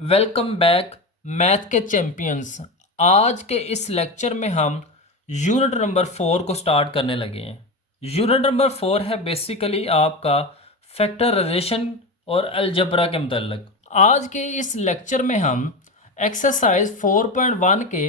Welcome back math के champions. आज के इस लेक्चर में हम यूनिट नंबर 4 को स्टार्ट करने लगे हैं। यूनिट नंबर 4 है बेसिकली आपका फैक्टराइजेशन और अलजबरा के मतलब। आज के इस लेक्चर में हम एक्सरसाइज 4.1 के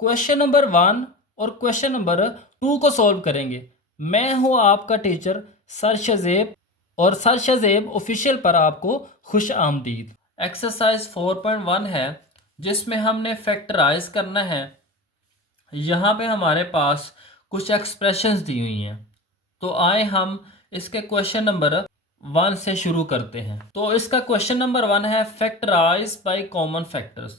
क्वेश्चन नंबर 1 और क्वेश्चन नंबर 2 को सॉल्व करेंगे। मैं हूँ आपका टीचर सर शजेब, और सर शजेब ऑफिशियल पर आपको खुश आमदीद। एक्सरसाइज 4.1 है जिसमें हमने फैक्टराइज करना है। यहाँ पे हमारे पास कुछ एक्सप्रेशंस दी हुई हैं, तो आए हम इसके क्वेश्चन नंबर 1 से शुरू करते हैं। तो इसका क्वेश्चन नंबर 1 है फैक्टराइज बाय कॉमन फैक्टर्स।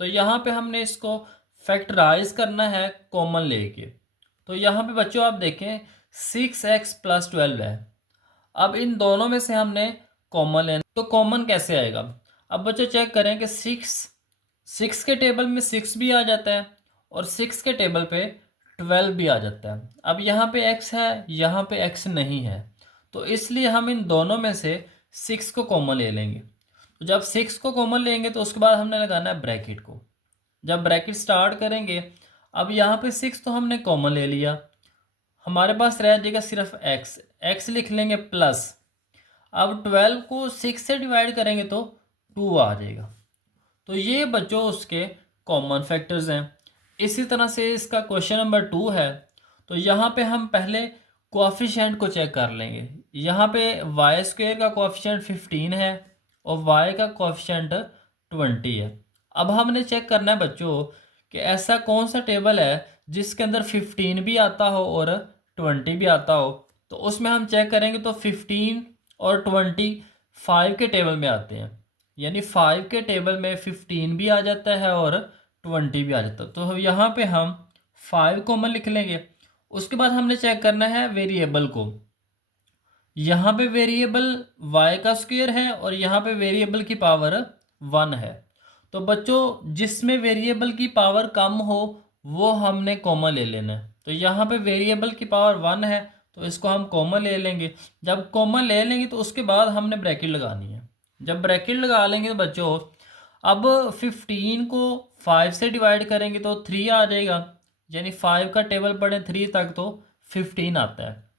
तो यहाँ पे हमने इसको फैक्टराइज करना है कॉमन लेके। तो यहाँ पे बच्चों आप देखें 6x + 12 है। अब इन दोनों में से हमने कॉमन लेना, तो कॉमन कैसे आएगा। अब बच्चों चेक करें कि सिक्स के टेबल में 6 भी आ जाता है और 6 के टेबल पे 12 भी आ जाता है। अब यहाँ पे x है, यहाँ पे x नहीं है, तो इसलिए हम इन दोनों में से 6 को कॉमन ले लेंगे। तो जब 6 को कॉमन लेंगे तो उसके बाद हमने लगाना है ब्रैकेट को। जब ब्रैकेट स्टार्ट करेंगे, अब यहाँ पे 6 तो हमने कॉमन ले लिया, हमारे पास रह जाएगा सिर्फ x लिख लेंगे प्लस। अब 12 को 6 से डिवाइड करेंगे तो 2 आ जाएगा। तो ये बच्चों उसके कॉमन फैक्टर्स हैं। इसी तरह से इसका क्वेश्चन नंबर 2 है। तो यहाँ पे हम पहले कोएफिशिएंट को चेक कर लेंगे। यहाँ पे y² का कोएफिशिएंट 15 है और y का कोएफिशिएंट 20 है। अब हमने चेक करना है बच्चों कि ऐसा कौन सा टेबल है जिसके अंदर 15 भी आता हो और 20 भी आता हो। तो उसमें हम चेक करेंगे तो 15 और 20 5 के टेबल में आते हैं, यानी 5 के टेबल में 15 भी आ जाता है और 20 भी आ जाता है। तो यहाँ पे हम 5 कॉमन लिख लेंगे। उसके बाद हमने चेक करना है वेरिएबल को। यहाँ पे वेरिएबल y² है और यहाँ पे वेरिएबल की पावर 1 है। तो बच्चों जिसमें वेरिएबल की पावर कम हो वो हमने कॉमन ले लेना है। तो यहाँ पे वेरिएबल की पावर 1 है तो इसको हम कॉमन ले लेंगे। जब कॉमन ले लेंगे तो उसके बाद हमने ब्रैकेट लगानी है। जब ब्रैकेट लगा लेंगे तो बच्चों अब 15 को 5 से डिवाइड करेंगे तो 3 आ जाएगा, यानी 5 का टेबल पढ़े 3 तक तो 15 आता है।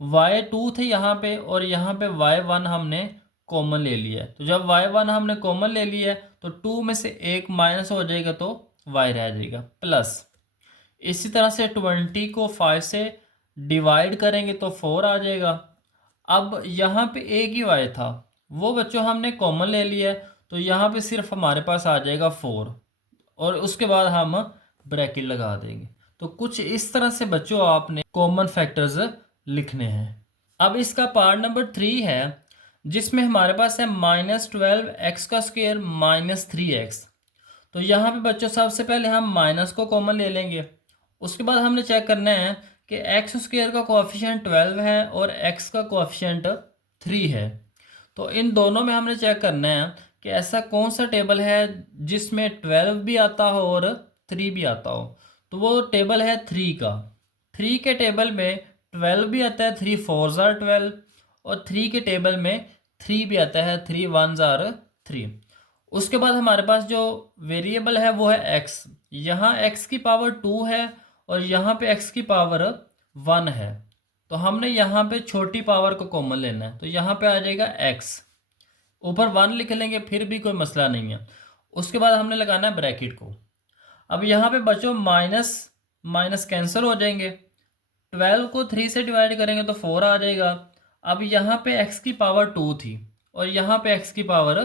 y2 थे यहाँ पे और यहाँ पे y1 हमने कॉमन ले लिया है। तो जब y1 हमने कॉमन ले लिया है तो 2 में से 1 माइनस हो जाएगा तो y रह जाएगा प्लस। इसी तरह से 20 को 5 से डिवाइड करेंगे तो 4 आ जाएगा। अब यहाँ पे एक ही y था, वो बच्चों हमने कॉमन ले लिया है, तो यहाँ पे सिर्फ हमारे पास आ जाएगा 4 और उसके बाद हम ब्रैकेट लगा देंगे। तो कुछ इस तरह से बच्चों आपने कॉमन फैक्टर्स लिखने हैं। अब इसका पार्ट नंबर 3 है जिसमें हमारे पास है -12x² - 3x। तो यहाँ पे बच्चों सबसे पहले हम माइनस को कॉमन ले लेंगे। उसके बाद हमने चेक करना है कि x² का कोएफिशिएंट 12 है और x का कोएफिशिएंट 3 है। तो इन दोनों में हमने चेक करना है कि ऐसा कौन सा टेबल है जिसमें 12 भी आता हो और 3 भी आता हो। तो वो टेबल है 3 का। 3 के टेबल में 12 भी आता है, 3 4s are 12, और 3 के टेबल में 3 भी आता है, 3 1s are 3। उसके बाद हमारे पास जो वेरिएबल है वो है x। यहाँ x की पावर 2 है और यहाँ पे x की पावर 1 है। तो हमने यहाँ पे छोटी पावर को कॉमन लेना है, तो यहाँ पे आ जाएगा x, ऊपर 1 लिख लेंगे फिर भी कोई मसला नहीं है। उसके बाद हमने लगाना है ब्रैकेट को। अब यहाँ पे बच्चों माइनस माइनस कैंसिल हो जाएंगे। 12 को 3 से डिवाइड करेंगे तो 4 आ जाएगा। अब यहाँ पे x की पावर 2 थी और यहाँ पे x की पावर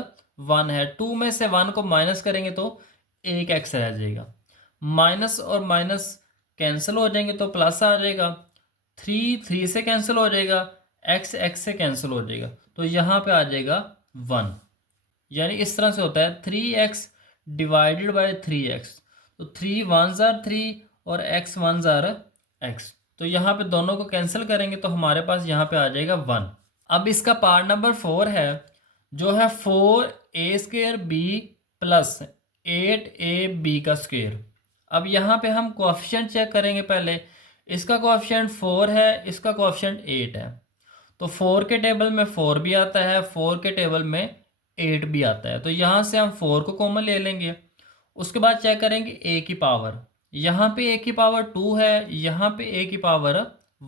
1 है। 2 में से 1 को माइनस करेंगे तो एक x रह जाएगा। माइनस और माइनस कैंसिल हो जाएंगे तो प्लस आ जाएगा। 3 3 से कैंसिल हो जाएगा, x x से कैंसिल हो जाएगा, तो यहाँ पे आ जाएगा 1। यानी इस तरह से होता है 3x डिवाइडेड बाई 3x। तो 3 1s are 3 और x 1s are x। तो यहाँ पे दोनों को कैंसिल करेंगे तो हमारे पास यहाँ पे आ जाएगा 1। अब इसका पार्ट नंबर 4 है जो है 4a² b + 8ab का स्क्वेयर। अब यहाँ पे हम कोएफिशिएंट चेक करेंगे पहले। इसका कोएफिशिएंट 4 है, इसका कोएफिशिएंट 8 है। तो 4 के टेबल में 4 भी आता है, 4 के टेबल में 8 भी आता है। तो यहाँ से हम 4 को कॉमन ले लेंगे। उसके बाद चेक करेंगे ए की पावर, यहाँ पे ए की पावर 2 है, यहाँ पे ए की पावर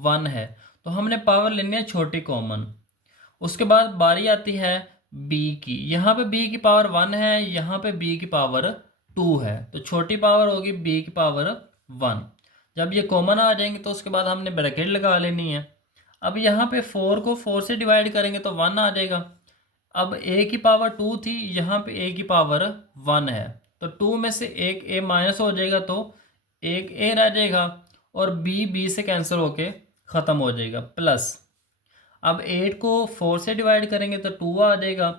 1 है, तो हमने पावर लेनी है छोटी कॉमन। उसके बाद बारी आती है बी की, यहाँ पे बी की पावर 1 है, यहाँ पे बी की पावर 2 है, तो छोटी पावर होगी बी की पावर 1। जब ये कॉमन आ जाएंगे तो उसके बाद हमने ब्रैकेट लगा लेनी है। अब यहाँ पे 4 को 4 से डिवाइड करेंगे तो 1 आ जाएगा। अब ए की पावर 2 थी, यहाँ पे ए की पावर 1 है, तो 2 में से एक ए माइनस हो जाएगा, तो एक ए रह जाएगा, और बी से कैंसिल होके ख़त्म हो जाएगा, प्लस। अब 8 को 4 से डिवाइड करेंगे तो 2 आ जाएगा।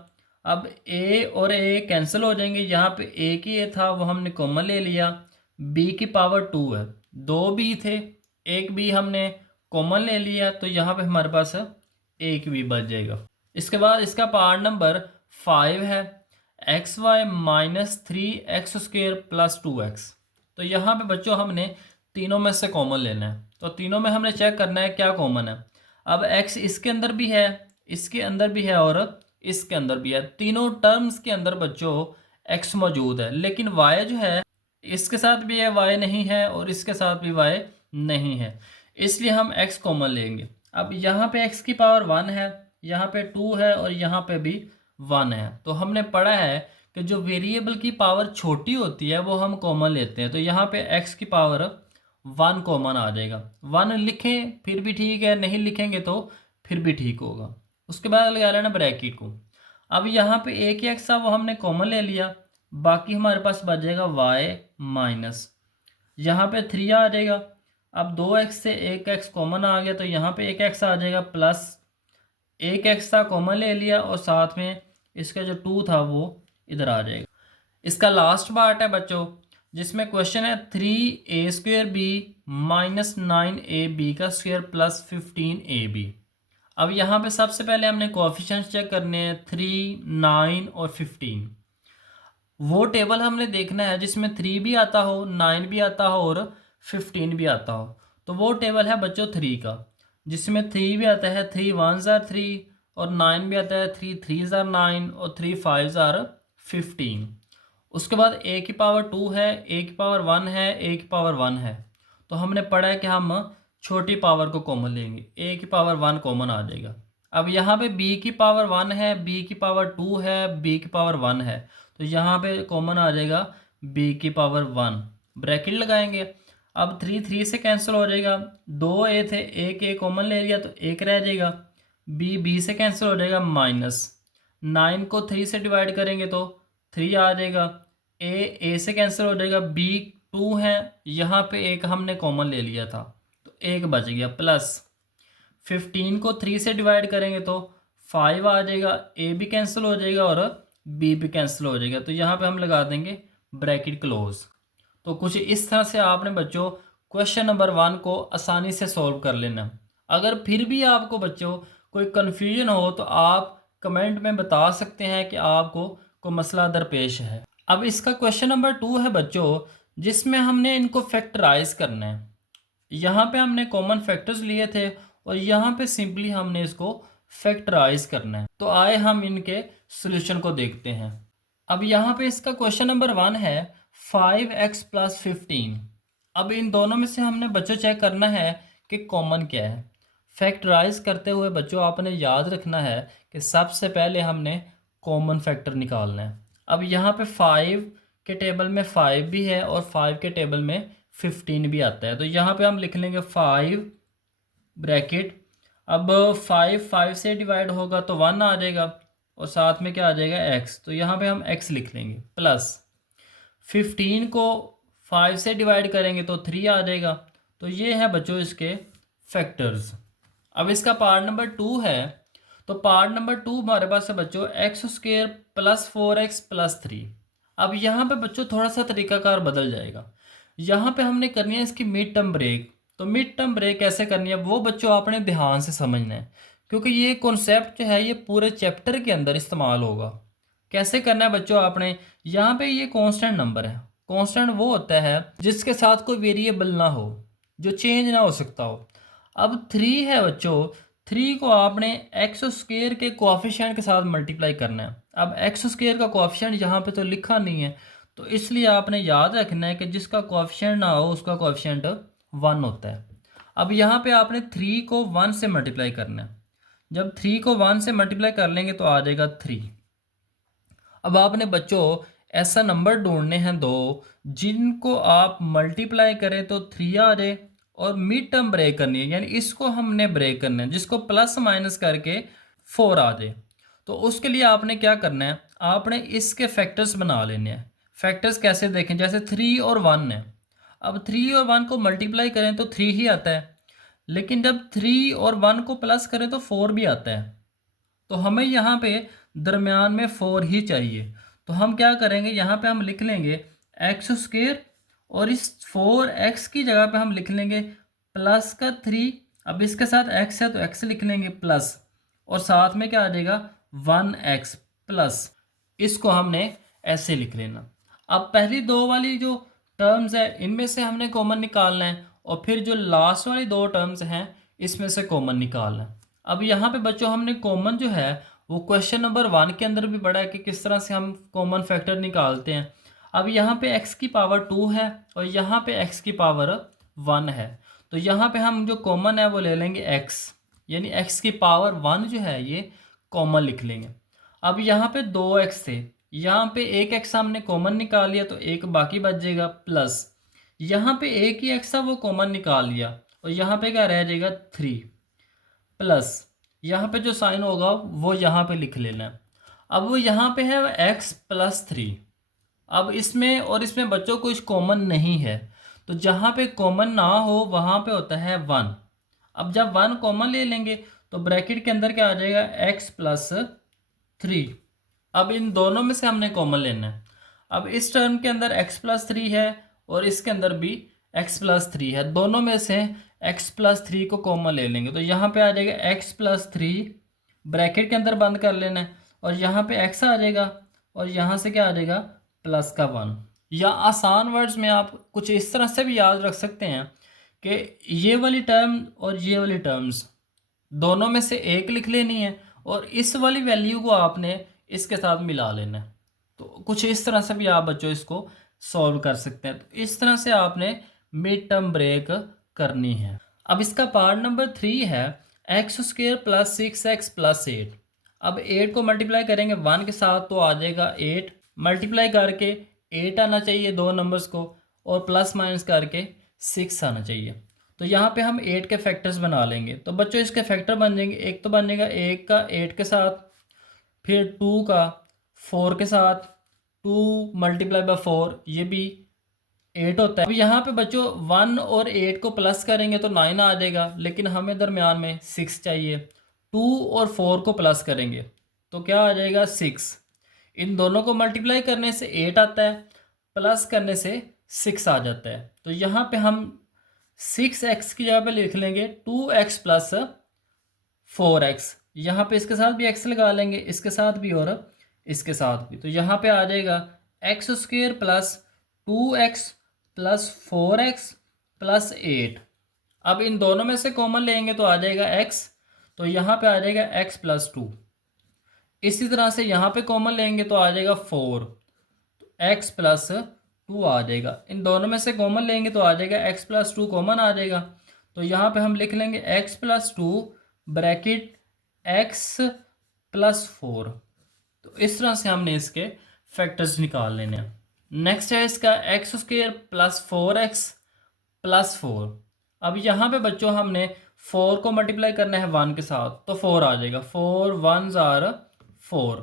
अब ए और ए कैंसिल हो जाएंगे, यहाँ पे एक ही ए था वो हमने कॉमन ले लिया, बी की पावर 2 है, 2 बी थे, एक बी हमने कॉमन ले लिया, तो यहाँ पे हमारे पास एक बी बच जाएगा। इसके बाद इसका पार्ट नंबर 5 है, x Y minus 3x² plus 2x। तो यहाँ पे बच्चों हमने तीनों में से कॉमन लेना है, तो तीनों में हमने चेक करना है क्या कॉमन है। अब x इसके अंदर भी है, इसके अंदर भी है, और इसके अंदर भी है, तीनों टर्म्स के अंदर बच्चों x मौजूद है, लेकिन y जो है इसके साथ भी है, y नहीं है, और इसके साथ भी y नहीं है, इसलिए हम x कॉमन लेंगे। अब यहाँ पे x की पावर 1 है, यहाँ पे 2 है, और यहाँ पे भी 1 है। तो हमने पढ़ा है कि जो वेरिएबल की पावर छोटी होती है वो हम कॉमन लेते हैं, तो यहाँ पे x की पावर 1 कॉमन आ जाएगा। 1 लिखें फिर भी ठीक है, नहीं लिखेंगे तो फिर भी ठीक होगा। उसके बाद लगा लेना ब्रैकेट को। अब यहाँ पे एक ही एक्स था वो हमने कॉमन ले लिया, बाकी हमारे पास बच जाएगा y माइनस, यहाँ पे 3 आ जाएगा। अब 2x से एक x कॉमन आ गया, तो यहाँ पे एक x आ जाएगा, प्लस एक x था कॉमन ले लिया, और साथ में इसका जो 2 था वो इधर आ जाएगा। इसका लास्ट पार्ट है बच्चों, जिसमें क्वेश्चन है 3a² माइनस 9ab का स्क्वायर प्लस 15ab। अब यहाँ पे सबसे पहले हमने कोएफिशिएंट्स चेक करने हैं, 3, 9 और 15। वो टेबल हमने देखना है जिसमें 3 भी आता हो, 9 भी आता हो, और 15 भी आता हो। तो वो टेबल है बच्चों 3 का, जिसमें 3 भी आता है, 3 1s are 3, और 9 भी आता है, 3 3s are 9, और 3 5s are 15। उसके बाद ए की पावर 2 है, ए की पावर 1 है, ए की पावर 1 है, तो हमने पढ़ा है कि हम छोटी पावर को कॉमन लेंगे, ए की पावर 1 कॉमन आ जाएगा। अब यहाँ पे बी की पावर 1 है, बी की पावर 2 है, बी की पावर 1 है, तो यहाँ पे कॉमन आ जाएगा बी की पावर 1, ब्रैकेट लगाएंगे। अब 3 3 से कैंसिल हो जाएगा, 2 ए थे, एक ए कॉमन ले लिया तो एक रह जाएगा, बी से कैंसिल हो जाएगा, माइनस 9 को 3 से डिवाइड करेंगे तो 3 आ जाएगा, ए से कैंसिल हो जाएगा, बी 2 है, यहाँ पे एक हमने कॉमन ले लिया था तो एक बच गया, प्लस 15 को 3 से डिवाइड करेंगे तो 5 आ जाएगा, ए भी कैंसिल हो जाएगा और बी भी कैंसिल हो जाएगा, तो यहाँ पे हम लगा देंगे ब्रैकेट क्लोज। तो कुछ इस तरह से आपने बच्चों क्वेश्चन नंबर 1 को आसानी से सॉल्व कर लेना। अगर फिर भी आपको बच्चों कोई कन्फ्यूजन हो तो आप कमेंट में बता सकते हैं कि आपको कोई मसला दरपेश है। अब इसका क्वेश्चन नंबर 2 है बच्चों, जिसमें हमने इनको फैक्टराइज करना है। यहाँ पे हमने कॉमन फैक्टर्स लिए थे और यहाँ पे सिंपली हमने इसको फैक्टराइज करना है। तो आए हम इनके सॉल्यूशन को देखते हैं। अब यहाँ पे इसका क्वेश्चन नंबर 1 है 5x प्लस 15। अब इन दोनों में से हमने बच्चों चेक करना है कि कॉमन क्या है। फैक्टराइज करते हुए बच्चों आपने याद रखना है कि सबसे पहले हमने कॉमन फैक्टर निकालना है। अब यहाँ पे 5 के टेबल में 5 भी है और 5 के टेबल में 15 भी आता है, तो यहाँ पे हम लिख लेंगे 5 ब्रैकेट। अब 5 से डिवाइड होगा तो 1 आ जाएगा और साथ में क्या आ जाएगा x, तो यहाँ पे हम x लिख लेंगे, प्लस 15 को 5 से डिवाइड करेंगे तो 3 आ जाएगा। तो ये है बच्चों इसके फैक्टर्स। अब इसका पार्ट नंबर 2 है, तो पार्ट नंबर 2 हमारे पास है बच्चों x² प्लस 4x प्लस 3। अब यहाँ पे बच्चों थोड़ा सा तरीकाकार बदल जाएगा। यहाँ पे हमने करनी है इसकी मिड टर्म ब्रेक। तो मिड टर्म ब्रेक कैसे करनी है वो बच्चों आपने ध्यान से समझना है, क्योंकि ये कॉन्सेप्ट जो है ये पूरे चैप्टर के अंदर इस्तेमाल होगा। कैसे करना है बच्चों आपने, यहाँ पे ये कांस्टेंट नंबर है। कांस्टेंट वो होता है जिसके साथ कोई वेरिएबल ना हो, जो चेंज ना हो सकता हो। अब 3 है बच्चों, 3 को आपने एक्स स्क्वायर के कोएफिशिएंट के साथ मल्टीप्लाई करना है। अब एक्स स्क्वायर का कोएफिशिएंट यहाँ पे तो लिखा नहीं है, तो इसलिए आपने याद रखना है कि जिसका कोएफिशिएंट ना हो उसका कोएफिशिएंट 1 होता है। अब यहाँ पे आपने 3 को 1 से मल्टीप्लाई करना है। जब 3 को 1 से मल्टीप्लाई कर लेंगे तो आ जाएगा 3। अब आपने बच्चों ऐसा नंबर ढूंढने हैं दो जिनको आप मल्टीप्लाई करें तो 3 आ जाए, और मिड टर्म ब्रेक करनी है, यानी इसको हमने ब्रेक करना है जिसको प्लस माइनस करके 4 आ जाए। तो उसके लिए आपने क्या करना है, आपने इसके फैक्टर्स बना लेने हैं। फैक्टर्स कैसे देखें, जैसे 3 और 1 है। अब 3 और 1 को मल्टीप्लाई करें तो 3 ही आता है, लेकिन जब 3 और 1 को प्लस करें तो 4 भी आता है। तो हमें यहाँ पे दरमियान में 4 ही चाहिए। तो हम क्या करेंगे, यहाँ पे हम लिख लेंगे एक्स स्क्वेयर, और इस 4x की जगह पे हम लिख लेंगे प्लस का 3। अब इसके साथ x है तो x लिख लेंगे प्लस, और साथ में क्या आ जाएगा 1x प्लस। इसको हमने ऐसे लिख लेना। अब पहली दो वाली जो टर्म्स है इनमें से हमने कॉमन निकालना है, और फिर जो लास्ट वाली दो टर्म्स हैं इसमें से कॉमन निकालना है। अब यहाँ पे बच्चों हमने कॉमन जो है वो क्वेश्चन नंबर 1 के अंदर भी पढ़ा है कि किस तरह से हम कॉमन फैक्टर निकालते हैं। अब यहाँ पे x की पावर 2 है और यहाँ पे x की पावर 1 है, तो यहाँ पे हम जो कॉमन है वो ले लेंगे x, यानी x की पावर 1 जो है ये कॉमन लिख लेंगे। अब यहाँ पे 2x थे, यहाँ पे एक x हमने कॉमन निकाल लिया तो एक बाकी बच जाएगा, प्लस यहाँ पे एक ही x था वो कॉमन निकाल लिया, और यहाँ पे क्या रह जाएगा 3, प्लस यहाँ पे जो साइन होगा वो यहाँ पे लिख लेना है। अब वो यहाँ पे है x प्लस 3। अब इसमें और इसमें बच्चों कुछ कॉमन नहीं है, तो जहाँ पे कॉमन ना हो वहाँ पे होता है 1। अब जब 1 कॉमन ले लेंगे तो ब्रैकेट के अंदर क्या आ जाएगा x प्लस 3। अब इन दोनों में से हमने कॉमन लेना है। अब इस टर्म के अंदर x प्लस 3 है और इसके अंदर भी x प्लस 3 है, दोनों में से x प्लस 3 को कॉमन ले लेंगे तो यहाँ पे आ जाएगा x प्लस 3, ब्रैकेट के अंदर बंद कर लेना है, और यहाँ पे x आ जाएगा और यहाँ से क्या आ जाएगा प्लस का 1। या आसान वर्ड्स में आप कुछ इस तरह से भी याद रख सकते हैं कि ये वाली टर्म और ये वाली टर्म्स दोनों में से एक लिख लेनी है, और इस वाली वैल्यू को आपने इसके साथ मिला लेना है। तो कुछ इस तरह से भी आप बच्चों इसको सॉल्व कर सकते हैं। तो इस तरह से आपने मिड टर्म ब्रेक करनी है। अब इसका पार्ट नंबर 3 है x square plus 6x plus 8। अब 8 को मल्टीप्लाई करेंगे 1 के साथ तो आ जाएगा 8, मल्टीप्लाई करके 8 आना चाहिए दो नंबर्स को, और प्लस माइनस करके 6 आना चाहिए। तो यहाँ पे हम 8 के फैक्टर्स बना लेंगे। तो बच्चों इसके फैक्टर बन जाएंगे, एक तो बन जाएगा 1 का 8 के साथ, फिर 2 का 4 के साथ, 2 मल्टीप्लाई बाय 4 ये भी 8 होता है। अब यहाँ पे बच्चों 1 और 8 को प्लस करेंगे तो 9 आ जाएगा, लेकिन हमें दरमियान में 6 चाहिए। 2 और 4 को प्लस करेंगे तो क्या आ जाएगा 6। इन दोनों को मल्टीप्लाई करने से 8 आता है, प्लस करने से 6 आ जाता है। तो यहाँ पे हम 6x की जगह पे लिख लेंगे 2x प्लस 4x। यहाँ पे इसके साथ भी x लगा लेंगे, इसके साथ भी और इसके साथ भी। तो यहाँ पे आ जाएगा x square plus 2x plus 4x plus 8। अब इन दोनों में से कॉमन लेंगे तो आ जाएगा x, तो यहाँ पे आ जाएगा x प्लस 2। इसी तरह से यहाँ पे कॉमन लेंगे तो आ जाएगा 4, तो x प्लस 2 आ जाएगा। इन दोनों में से कॉमन लेंगे तो आ जाएगा x प्लस 2 कॉमन आ जाएगा। तो यहाँ पे हम लिख लेंगे x plus 2 bracket x plus 4। तो इस तरह से हमने इसके फैक्टर्स निकाल लेने हैं। नेक्स्ट है इसका x square plus 4x plus 4। अब यहाँ पे बच्चों हमने 4 को मल्टीप्लाई करना है 1 के साथ तो 4 आ जाएगा, 4 1s आर 4।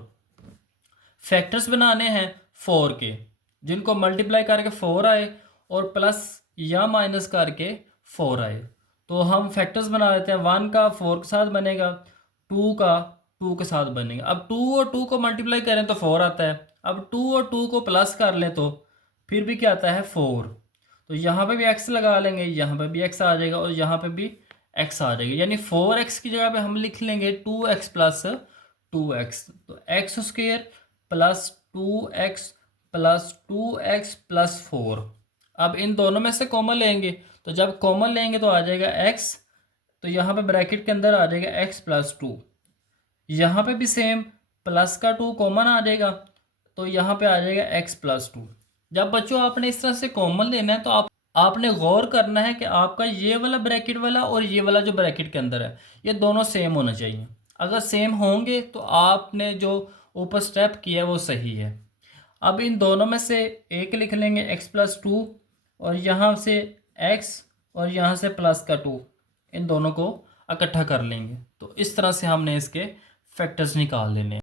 फैक्टर्स बनाने हैं 4 के जिनको मल्टीप्लाई करके 4 आए और प्लस या माइनस करके 4 आए। तो हम फैक्टर्स बना लेते हैं। 1 का 4 के साथ बनेगा, 2 का 2 के साथ बनेगा। अब 2 और 2 को मल्टीप्लाई करें तो 4 आता है। अब 2 और 2 को प्लस कर लें तो फिर भी क्या आता है 4। तो यहाँ पे भी x लगा लेंगे, यहाँ पे भी x आ जाएगा और यहाँ पे भी x आ जाएगा, यानी 4x की जगह पे हम लिख लेंगे 2x प्लस 2x। तो x square plus 2x plus 2x plus 4। अब इन दोनों में से कॉमन लेंगे, तो जब कॉमन लेंगे तो आ जाएगा x तो यहाँ पे ब्रैकेट के अंदर आ जाएगा एक्स प्लस टू। यहाँ पे भी सेम, प्लस का 2 कॉमन आ जाएगा, तो यहाँ पे आ जाएगा एक्स प्लस टू। जब बच्चों आपने इस तरह से कॉमन लेना है तो आपने गौर करना है कि आपका ये वाला ब्रैकेट वाला और ये वाला जो ब्रैकेट के अंदर है ये दोनों सेम होना चाहिए। अगर सेम होंगे तो आपने जो ऊपर स्टेप किया है वो सही है। अब इन दोनों में से एक लिख लेंगे एक्स प्लस टू, और यहाँ से एक्स और यहाँ से प्लस का 2, इन दोनों को इकट्ठा कर लेंगे। तो इस तरह से हमने इसके फैक्टर्स निकाल लेने हैं।